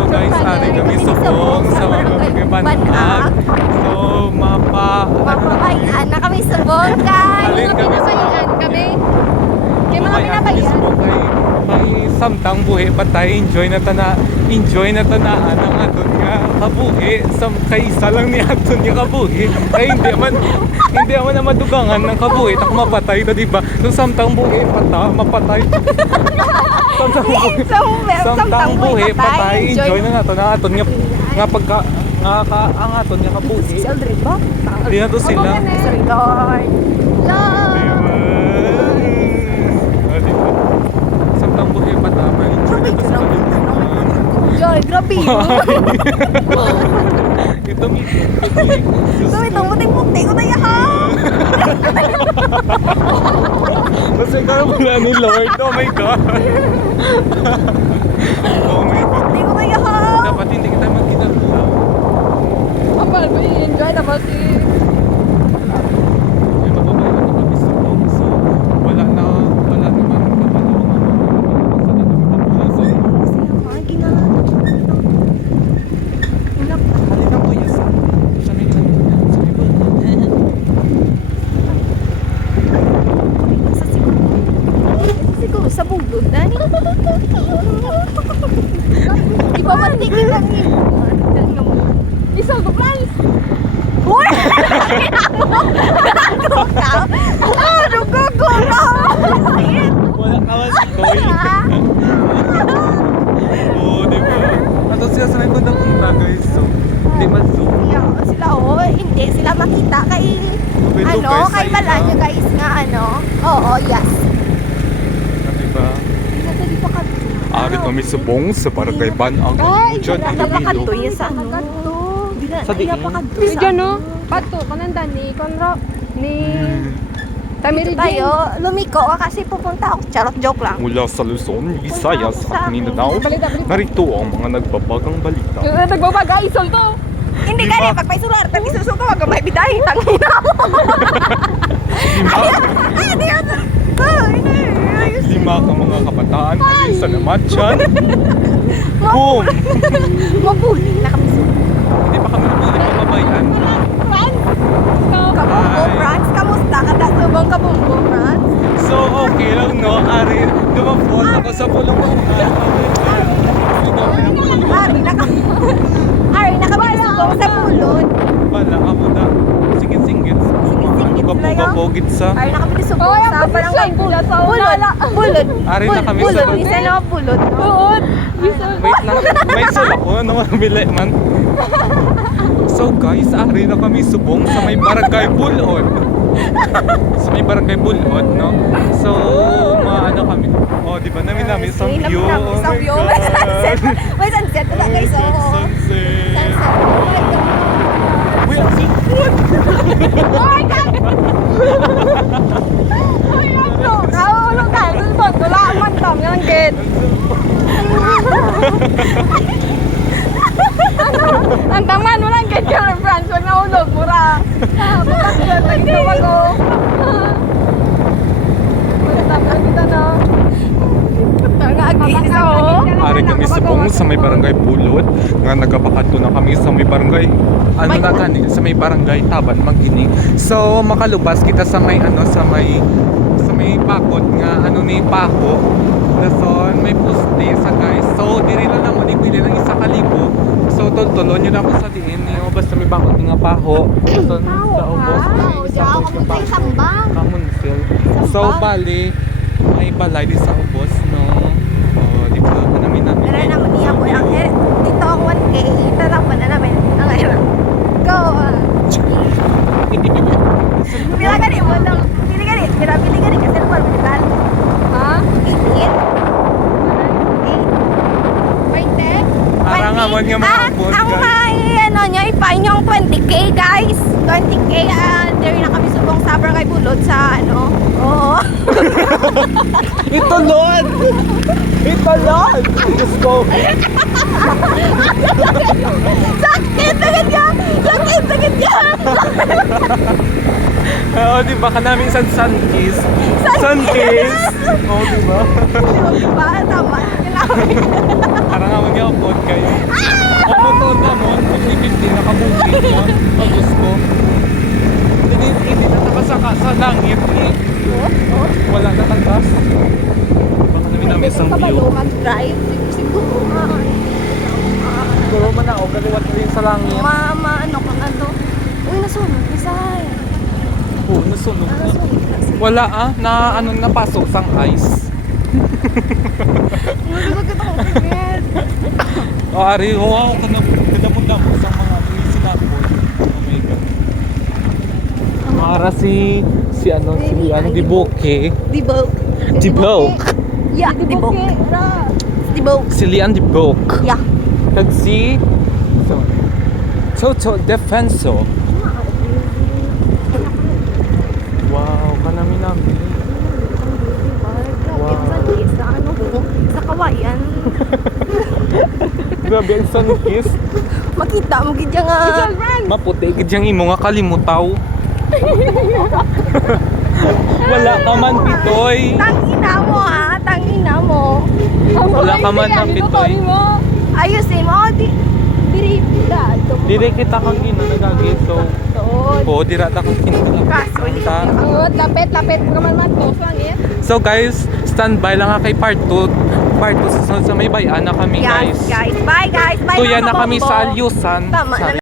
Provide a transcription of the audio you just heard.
So guys, ari kami subong sa mga pagkipanag. So, Mapabayaan na kami subong, guys. Alin kami sa kami. Kaya mga pinabayaan. Kay samtang buhi patay enjoy na tanaan ang aton nga kabuhi kay isa lang ni aton nga kabuhi kay hindi man na madugangan ng kabuhi tak mapatay ta diba so samtang buhi mapatay samtang buhi patay enjoy na nato na aton nga pagka ang aton nga kabuhi Si Aldrin ba? di na to sila Sorry, Lord. Lord. samtang buhi patay enjoy na to sila Joy, grabe yun. ito mismo So, itong puti-puti ko na yahaw. kasi karabula ni Lord oh my God oh my God Puti ko na yahaw. dapat hindi kita magkinaglaw Amal, ba enjoy na ba si... may mababayan na kami sa long so wala naman kapalungan sa dito halina po yes sa may Siguro sa bulod na ni. Ipapantigin lang ni. Isang ko, Franz! Uy! Ano ka ko na? wala kawas ko oo diba ato siya sa may punta guys so hindi ma-zoom Sila hindi sila makita kay kay Balanyo guys nga oo, yes. diba ari kami subong sa barangay Banang dyan Napakadto yun sa Sa diin? Di dyan no? Pato, pananda ni Conro, ni Tamiri tayo, lumiko kasi pupunta ako. Charot, joke lang. mula sa Luzon, Visayas at Mindanao narito ang mga nagbabagang balita Yung nagbabagay, solto. Hindi ka rin, pagpaisular, tani susuka, wag may bidahin, tangina mo. lima ka mga kabataan halin sa namatyan boom Mabuli na kami susuka. hindi pa kami nabuli pamabayan Kabunggo, Hi. Franz, kamusta? Kada subong kabunggo, Franz? so okay lang no ari dumafall ako sa pulong Ari na kami subong sa pulod. wala ako na singit-singit Singit-singit na yun. kapugit sa Ari na kami subong Oh, sa ang barangay pulod. Bulod. Bulod. Ari na kami Bulod. subong. Isa na bulod. no? Buod. wait lang may sula ko ano mabili man so guys ari na kami subong sa may barangay Bulod sa may barangay Bulod no so maano kami oh di ba namin sa view oh Sa my view. God May sunset. May sunset na guys. Oo. sunset Sunset. Oh my God. uy ang seafood Oh my God! Ay, ano? Nakahulog tayo. Sulpon, wala man tam. Yan, kid. Ang taman mo lang, kid. Kaya Franz, wag nahulog. Mura. Bukas doon, nagtawag ko. Magtapos kita na. Nag-inis ako. ari kami subong sa may barangay Bulod nga nagapakanto na kami sa may barangay ano na gani sa may barangay Taban Magini so makalubas kita sa may sa may pakot nga ni Paho Lason may poste sa guys so diri lang namo dibili ng 1,000 so tulon nyo na ako sa diin niyo basta may bakot nga Paho so sa ubos may Kamunsil so bali may balay di sa ubos no di ba namin Tara naman niya po ang dito ako 1K. Tara pa na namin. Ang ayun. Go! Pila ka rin mo lang. Pili ka rin. Pili ka rin kasi naman bilitan. Ha? 18? 20? Parang nga mo nga mga post Ang may nyo, ipain yung 20K guys. 20K. There na kami subong sa barangay Bulod sa Oo. Itulon! Itulon! Diyos ko! Sakit! Sakit ka! Sakit ka! Oo, di ba? Ka namin Sunkiss. Sunkiss! Oo, di ba? Diba? Tama. Kailangan. Parang nga mag-upload kayo. sa langit. Ano ko na to. Uy, nasunog. Isay. Oo, nasunog na. Nasunog. Wala na ano napasok sang ice. Nasunog kita ko kagad. O ari, wow, kadamon-damon sa mga sinapol. Oh my God. Para si Diboke. Dibok. Diboke. Yeah, Dibok. Ra. Dibok. Si Lian Diboke. Yeah. Kag si Toto Defenso. Wow, kanami namin. Wow. Sa ano ko? Sa kawayan. Grabe ang sun-kiss. Makita mo gid nga. Maputi gid yang imo nga kalimutaw. Wala ka man pitoy. Tangina mo ha, tangina mo. Wala ka man na pitoy. Ayusin mo. Diri da. Dire kita kang ino nagagi so. Tuod. Oo, dira ta kang ino. Kaso hindi ko Ang lapit naman man to. Swangit. So guys, standby lang nga kay part 2. Part 2 sa may bayan na kami Yes, guys. guys. Bye guys. Bye Tuya mga na kami kabombo. sa Alyusan. Tama na